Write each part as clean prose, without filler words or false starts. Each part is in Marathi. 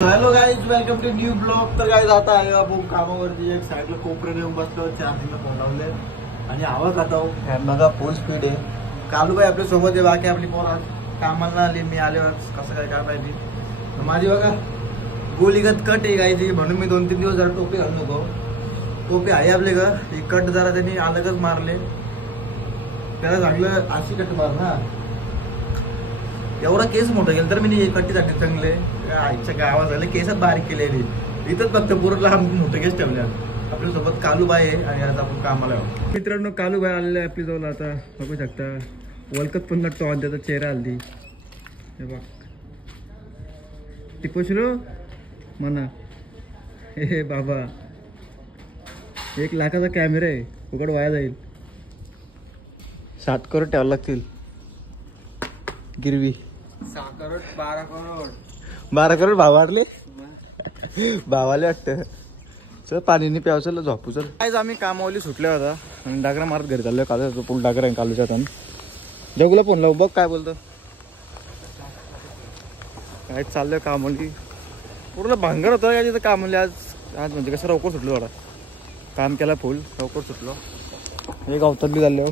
Hello guys, welcome to new blog. तर गाईज आता आहे आपण कामावरती एक साईडला कोपऱ्याने येऊन बसलो, चार्जिंगला फोन लावले आणि आवाज आता फॅन बघा फुल स्पीड आहे. कालूबाई आपल्या सोबत आहे, बाकी आपली पोर कामाला आली. मी आल्यावर कसं काय पाहिजे माझी बघा गोलीगत कट आहे गाईची, म्हणून मी 2-3 दिवस जरा टोपी घालू नको. टोपी आहे आपले का ही कट जरा त्यांनी अलगच मारले, त्याला चांगलं अशी कट मार ना. एवढा केस मोठा गेला तर मी कट्टीसाठी चांगले आईच्या गावात झाले, केसात बारीक केलेली. इथंच फक्त पूर्ण मोठे केस ठेवले. आपल्यासोबत कालूबाई आहे आणि आज आपण कामाला आहोत. मित्रांनो, कालूबाई आलेले आपली जवळ. आता बघू शकता वलकत पण नटतो आणि त्याचा चेहरा हल्ली हे बघ. ती पुसलो म्हणा हे बाबा 1 लाखाचा कॅमेरा आहे, फुकट वाया जाईल. 7 करोड ठेवायला लागतील गिरवी. 6 करोड 12 करोड 12 करोड भाव वाढले भावाले वाटतं. चल पाणी प्याव, चल झोपू. चल आज आम्ही कामावली सुटले होता आणि डागरा मारत घरी चाललोय. कालचा पूल डागरा आहे कालूच्या हातान. जगूला फोन लावू बघ काय बोलतो. काय चाललंय कामावली, पूर्ण भांगर होतं का तिथं कामावली. आज म्हणजे कसं लवकर सुटलो, थोडा काम केला फुल लवकर सुटलो. हे गावतात बी चाललो,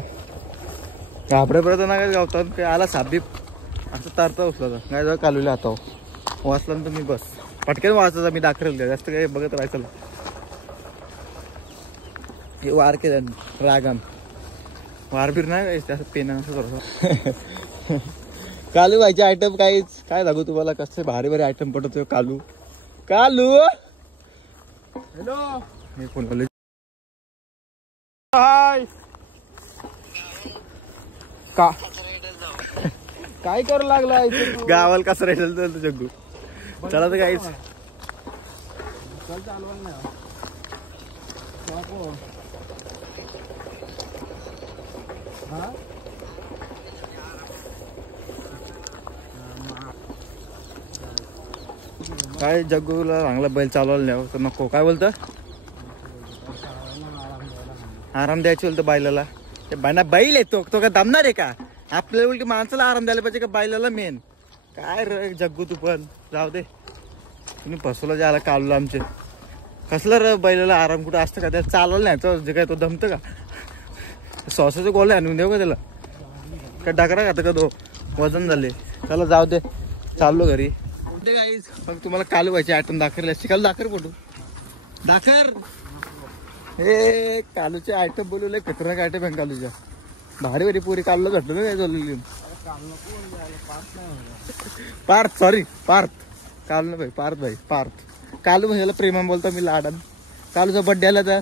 घाबरेपर्यंत ना काय गावतात काय आला साबीप असं तारता उचला होता काय जवळ कालूला आता वाचला तर मी बस पटकन वाचायचा. मी दाखरेल जास्त काही बघत राहायचं. हे वार केल्या रागान वारबीर नाही काय असं पेन असं थोडंसं. कालू व्हायचे आयटम काहीच काय लागू तुम्हाला, कसं भारी भारी आयटम पडतो कालू. कालू हॅलो हे फोन बोलले हाय का काय करू लागला गावाला कसं राहिलं जग्गू. चला तर काहीच काय जग्गूला चांगला बैल चालवायला नाही तर नको. काय बोलतं आराम द्यायची बोलतो बैलाला. ते बैल येतो तो काय दमणार आहे का? आपल्याला उलटी माणसाला आराम द्यायला पाहिजे का बैलाला मेन. काय रे जग्गू तू पण जाऊ दे. तुम्ही फसवला जायला कालूला आमचे. कसलं र बैलाला आराम कुठं असतं का? त्याला चालवलं नाही जे काय तो दमतं का? सॉसाचं गोल आणून देऊ का त्याला? काय डाकरा खाता का तो? वजन झाले. चला जाऊ दे, चाललो घरी. मग तुम्हाला कालू व्हायची आयटम दाखवले असते. काल दाखर पडू दाखर हे कालूचे आयटम बोलवले. खतरनाक आयटम आहे कालूच्या. भारी भारी पुरी कालूला घटलं ना काय चाललेली. पार्थ सॉरी पार्थ कालू ना भाई पार्थ भाई पार्थ. कालू म्हणजे प्रेमान बोलतो मी लाडन. कालूचा बड्डे आला तर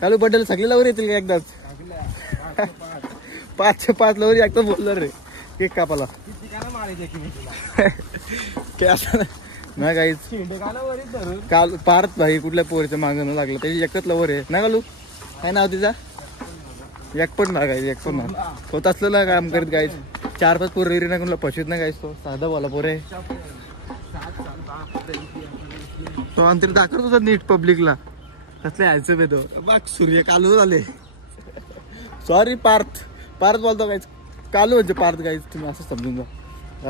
कालू बड्डेला सगळे लवर येतील का एकदाच? 5 लवर एकदा बोलणार रे केक कापाला नाही काहीच. काल पार्थ भाई कुठल्या पोरीच्या मागणं लागलं त्याची एकच लवर आहे ना कालू. काय नाव तिचा? एक पण ना गाईज, एक पण ना होत असलं ना काम करत गाईज. 4-5 पोर रेरी ना कोणाला पशवीत ना गाईज. तो साधा वाला पोर आहे तो. आणि तरी दाखवत होता नीट पब्लिकला कसले यायचं बे तो. बाग सूर्य कालू झाले. सॉरी पार्थ बोलतो गाईज. कालू म्हणजे पार्थ गाईज, तुम्ही असं समजून जा.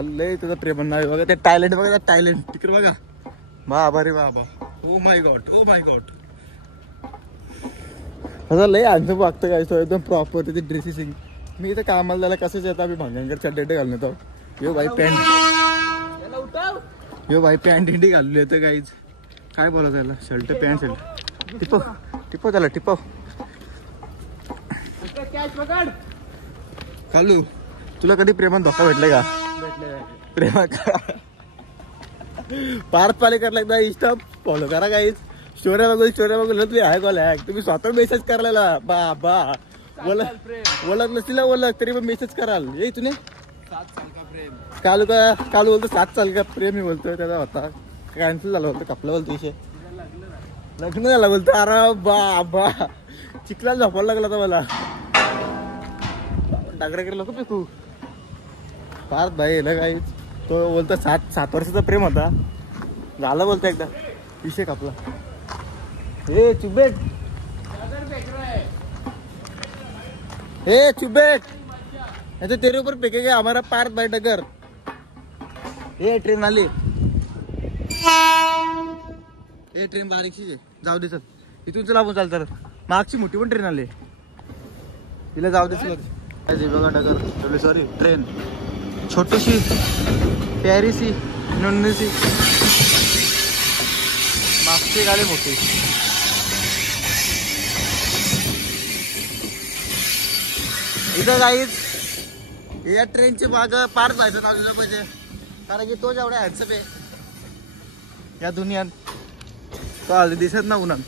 लय त्याचा प्रेम नाही बघा. ते टॅलेंट बघा, टॅलेंट तिकडे बघा. बाबा रे बाबा, oh my God oh my God. असं लय आणतो बघतं काय तो एकदम प्रॉपर त्याची ड्रेसिंग. मी इथं कामाला त्याला कसंच येतं आम्ही भांगणकर चड्डे घालून येतो. यो भाई पॅन्ट हिंडी घालून येतं काहीच. काय बोलत त्याला शर्ट पॅन्ट शर्ट टिपो त्याला टिपो. कालू तुला कधी प्रेमात धोका भेटलाय का? प्रेमा का पार्थ पालेकरला एकदा इंस्टा फॉलो करा काहीच. स्टोऱ्या बघू तुम्ही हाय कॉल हॅक. तुम्ही स्वतः मेसेज करायला बाबा ओळख नसतील ओळख तरी पण मेसेज कराल. ये तुने 7 साल का प्रेम. कालू बोलतो 7 साल का प्रेम मी बोलतोय. त्याचा होता कॅन्सल झाला बोलतो. कपला बोलतो विषय लग्न झाला बोलतो. अरे बाबा चिखलाला झोपायला लागला तर मला डागरा केला नको तू. पार्थ भाई ना काहीच. तो बोलतो 7 वर्षाचा प्रेम होता झाला बोलतो एकदा विषय कापला. हे चुबेट ऐसे तेरे ऊपर फेंकेगा हमारा पार्थ भाई डगर। ये ट्रेन वाली हे ट्रेन बारीकशीच आहे, जाऊ दे चल. इथून चला आपण चालतं. मागची मोठी पण ट्रेन आली, तिला जाऊ दे चल. बघा डगर, सॉरी ट्रेन छोटीशी प्यारीसी नन्हीसी, मागची गाडी मोठी. इथं काहीच या ट्रेनची माग पार जायचं नाव दिलं पाहिजे, कारण की तो जेवढा हॅन्डसम आहे या दुनियात तो आधी दिसत ना उन्हात.